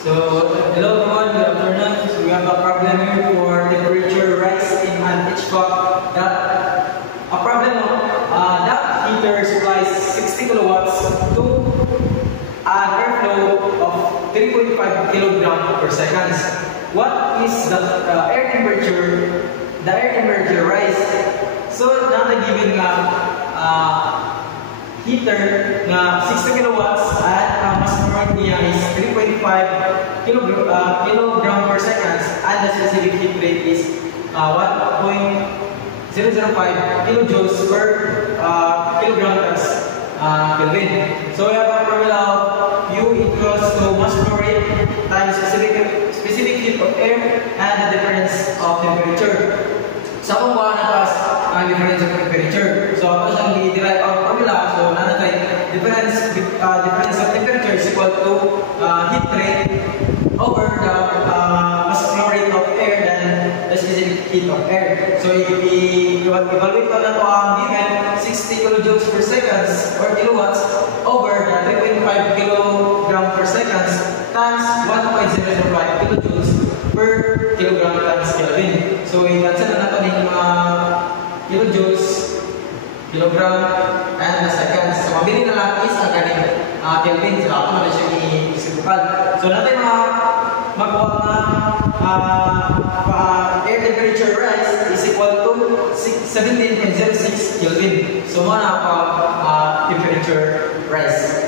So, hello everyone, good afternoon. So, we have a problem here for temperature rise in an HVAC. A problem that heater supplies 60 kilowatts to an airflow of 3.5 kilogram per second. What is the air temperature? The air temperature rise. So, given heater na 60 kilowatts at mas normal niya is 3.5 kilogram per second and the specific heat rate is 1.005 kilojoules per kilogram times Kelvin. So we have a formula of U equals to mass flow rate times specific heat of air and the difference of temperature. So kung ba natas ang difference of temperature. So ako siyang i-derive ang formula. So nanatay difference of temperature is equal to heat rate over the mass flow rate of air than the specific heat of air. So i-evaluate ko na ito ang given 60 kilojoules per second or kilowatts over the 3.5 kilogram per second times 1.005 kilojoules per kilogram times Kelvin. So i-cancel na natin yung mga kilojoules, kilogram, and seconds. So mabili na lang is ang galing Kelvin. So ako na siya i-isibukan. So natin magawa na air temperature rise is equal to 17.06 Kelvin. So muna temperature rise.